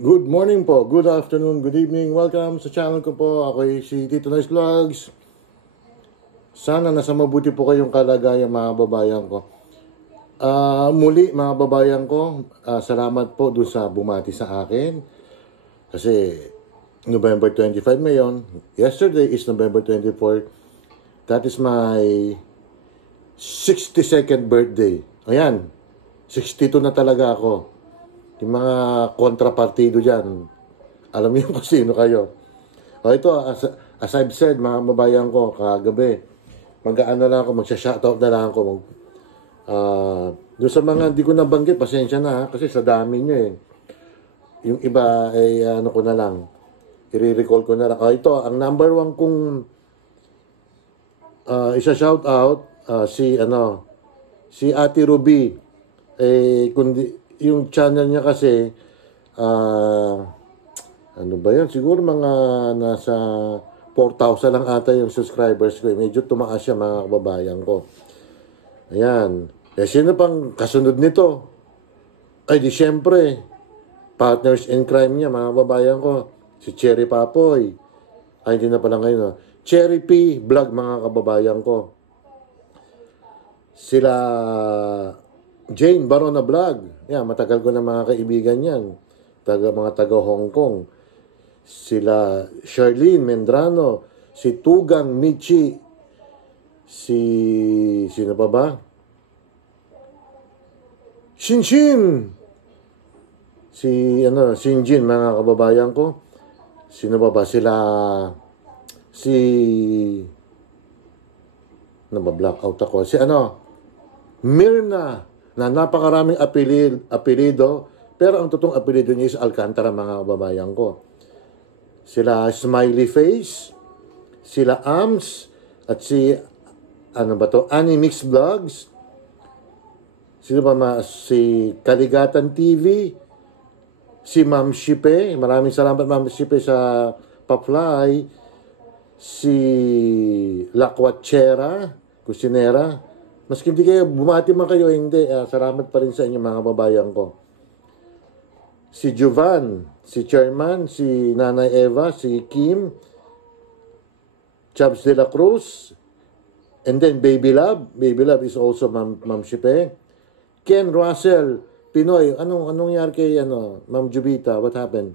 Good morning po, good afternoon, good evening. Welcome sa channel ko po. Ako si Tito Nice Vlogs. Sana nasa mabuti po kayong kalagayan mga babayan ko. Muli mga babayan ko, salamat po dun sa bumati sa akin. Kasi November 25 ngayon. Yesterday is November 24. That is my 62nd birthday. Ayan, 62 na talaga ako. Yung mga kontrapartido dyan, alam niyo kung sino kayo. Ito, as I've said, mga babayan ko, kagabi, mag-aano lang ako, magsha-shoutout na lang ako. Doon sa mga hindi ko nabanggit, pasensya na, kasi sa dami nyo eh. Yung iba, ay ano ko na lang, i-recall ko na lang. Ito, ang number one kong isa-shoutout, si Ate Ruby. Kundi, yung channel niya kasi, ano ba yun? Siguro mga nasa 4,000 lang ata yung subscribers ko. Medyo tumaas siya mga kababayan ko. Ayan. Sino pang kasunod nito? Ay di syempre, partners in crime niya mga kababayan ko. Si Cherry Papoy. Ay hindi na pala ngayon. No? Cherry P Vlog mga kababayan ko. Sila Jane Barona Vlog. Yan, matagal ko na mga kaibigan yan. Mga taga Hong Kong. Sila Charlene Mendrano. Si Tugang Michi. Sino pa ba? Shinshin. Shinjin, mga kababayan ko. Sino pa ba? Black out ako. Mirna, na napakaraming apelido, pero ang totoong apelido niya is Alcantara, mga kababayan ko. Sila Smiley Face, sila Ams, at Animix Vlogs. Sino ba si Kaligatan TV, si Ma'am Shipe, maraming salamat Ma'am Shipe sa pa-fly, si Lakwachera, Kusinera. Maski hindi kayo, bumati man kayo, hindi. Salamat pa rin sa inyo mga babayan ko. Si Jovan, si Chairman, si Nanay Eva, si Kim, Chubbs de la Cruz, and then Baby Love. Baby Love is also Ma'am Shipe. Ken Russell, Pinoy. Anong nangyari kay Ma'am Jubita? What happened?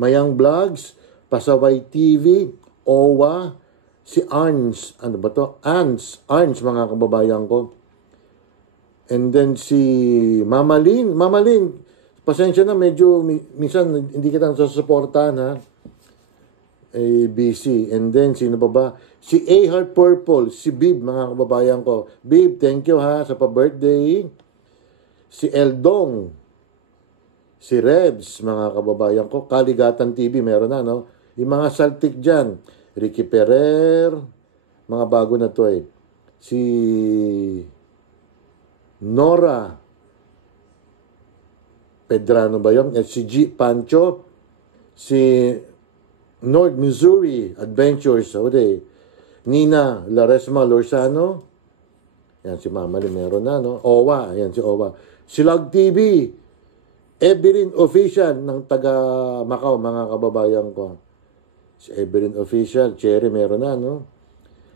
Mayang Vlogs, Pasaway TV, Owa, si Arns, Arns, mga kababayan ko. And then si Mama Lynn, pasensya na, medyo, minsan, hindi kita nasusuportahan, ha? busy. And then, sino ba? Si A Heart Purple, si Bib, mga kababayan ko. Bib, thank you, ha, sa pa-birthday. Si Eldong, si Rebs, mga kababayan ko. Kaligatan TV, meron na, no? Yung mga saltik dyan, Ricky Ferrer, mga bago na to eh. Si Nora Pedrano ba yun? Si G. Pancho, si North Missouri Adventures, Nina Laresma Lorsano, yan si Mama meron na, no? Owa, yan si Owa. Si Log TV, Evelyn Official ng taga Macau, mga kababayan ko. Si Evelyn Official, Cherry, meron na, no?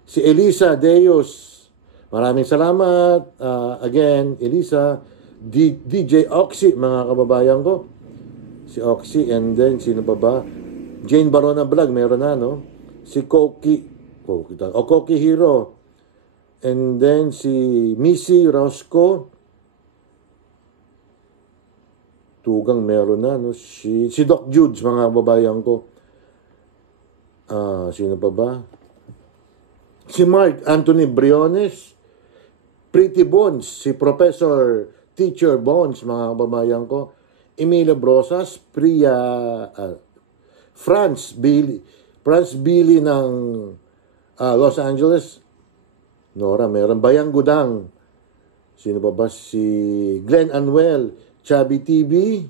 Si Elisa Deos, maraming salamat. Again, Elisa. DJ Oxy, mga kababayan ko. Si Oxy, and then, sino ba? Jane Barona Vlog, meron na, no? Si Koki Hero. And then, si Missy Roscoe. Tugang, meron na, no? Si Doc Judes, mga kababayan ko. Sino pa ba? Si Mark Anthony Briones, Pretty Bones, si Professor Teacher Bones, mga kababayan ko. Emilia Brosas, Franz Billy ng Los Angeles. Nora, meron. Bayang Gudang. Sino pa ba? Si Glenn Anuel, Chubby TV,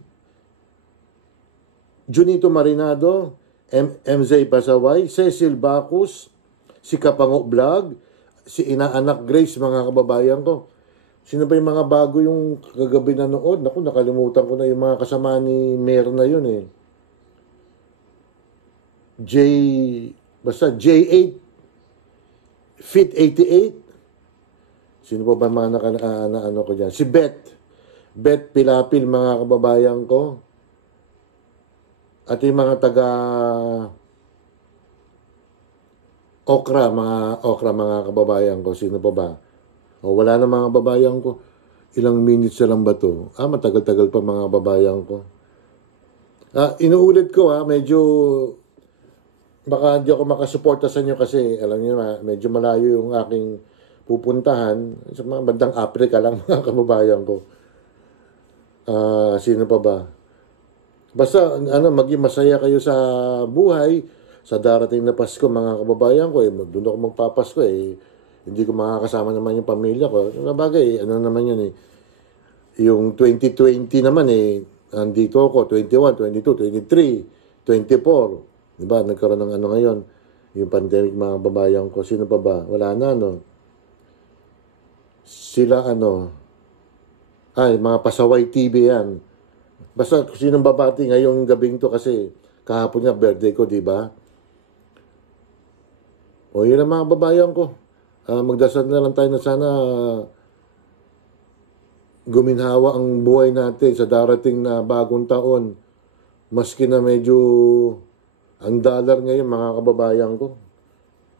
Junito Marinado, MZ Pasaway, Cecil Bacus, si Kapango Vlog, si Inaanak Grace, mga kababayan ko. Sino ba yung mga bago yung kagabi na nood? Naku, nakalimutan ko na yung mga kasama ni Mayor na yun eh. J, basta J8, Fit 88. Sino pa ba mga ano ko dyan? Si Beth Pilapil, mga kababayan ko. At yung mga taga Okra, mga kababayan ko. Sino pa ba? O, wala na mga kababayan ko. Ilang minutes na lang ba to? Matagal-tagal pa mga kababayan ko. Inuulit ko medyo baka hindi ako makasuporta sa inyo kasi alam niyo medyo malayo yung aking pupuntahan sa mga bandang Africa lang mga kababayan ko. Sino pa ba? Basta maging masaya kayo sa buhay sa darating na Pasko mga kababayan ko. Doon ako magpapasko hindi ko makakasama naman yung pamilya ko. Bagay, naman yun Yung 2020 naman andito ako, 21, 22, 23, 24. Diba? Nagkaroon ng ngayon. Yung pandemic, mga babayan ko. Sino pa ba? Wala na, Sila, mga Pasaway TV yan. Basta sinong babati ngayong gabing to kasi kahapon nga birthday ko, diba? O yun ang mga babayan ko. Magdasal na lang tayo na sana guminhawa ang buhay natin sa darating na bagong taon. Maski na medyo ang dollar ngayon, mga kababayan ko.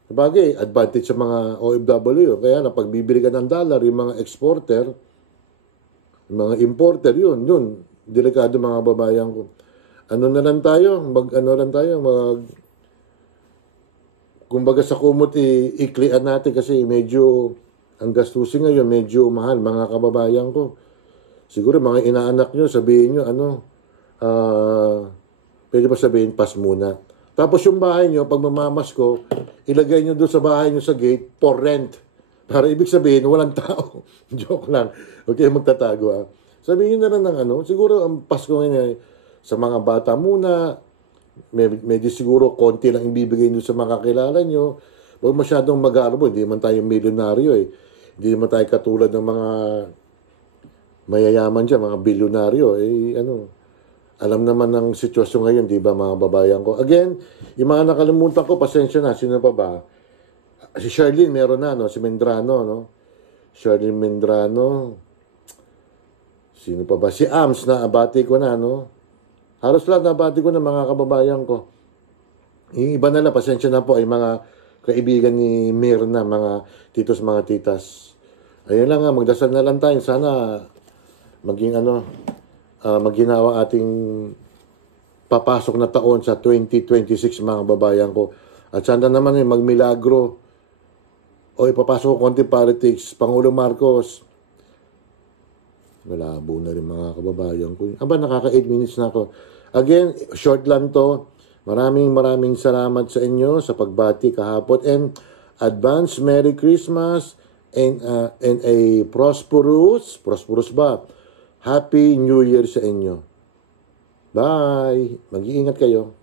Sabagay, advantage sa mga OFW. Kaya na pagbibili ka ng dollar, yung mga exporter, yung mga importer, yun. Delikado mga kababayan ko. Na lang tayo? Kumbaga sa kumot, iklian natin kasi medyo, ang gastusin ngayon, medyo mahal, mga kababayan ko. Siguro mga inaanak nyo, sabihin nyo, pwede ba sabihin, pas muna. Tapos yung bahay nyo, pag mamamas ko, ilagay nyo doon sa bahay nyo sa gate, for rent. Para ibig sabihin, walang tao. Joke lang. Okay, magtatago Sabihin na lang ng siguro ang Pasko ngayon sa mga bata muna, medyo siguro konti lang ibibigay nyo sa mga kakilala nyo. Huwag masyadong mag-arbo, hindi man tayo milyonaryo Hindi man tayo katulad ng mga mayayaman dyan, mga bilyonaryo. Alam naman ng sitwasyon ngayon, di ba mga babayan ko? Again, yung mga nakalimutan ko, pasensya na, sino pa ba? Si Charlene, meron na, si Mendrano, Charlene Mendrano. Sino pa ba? Si Ams, na abati ko na, Halos lahat na abati ko na mga kababayan ko. Yung iba na lang, pasensya na po, ay mga kaibigan ni Mirna, mga titos, mga titas. Ayun lang magdasal na lang tayo. Sana maging magginawa ating papasok na taon sa 2026 mga babayan ko. At sana naman magmilagro o ipapasok ko konti politics. Pangulong Marcos, malabo na rin mga kababayan ko. Nakaka 8 minutes na ako. Again, short lang to. Maraming salamat sa inyo sa pagbati kahapon. And advance Merry Christmas and a prosperous ba? Happy New Year sa inyo. Bye! Mag-iingat kayo.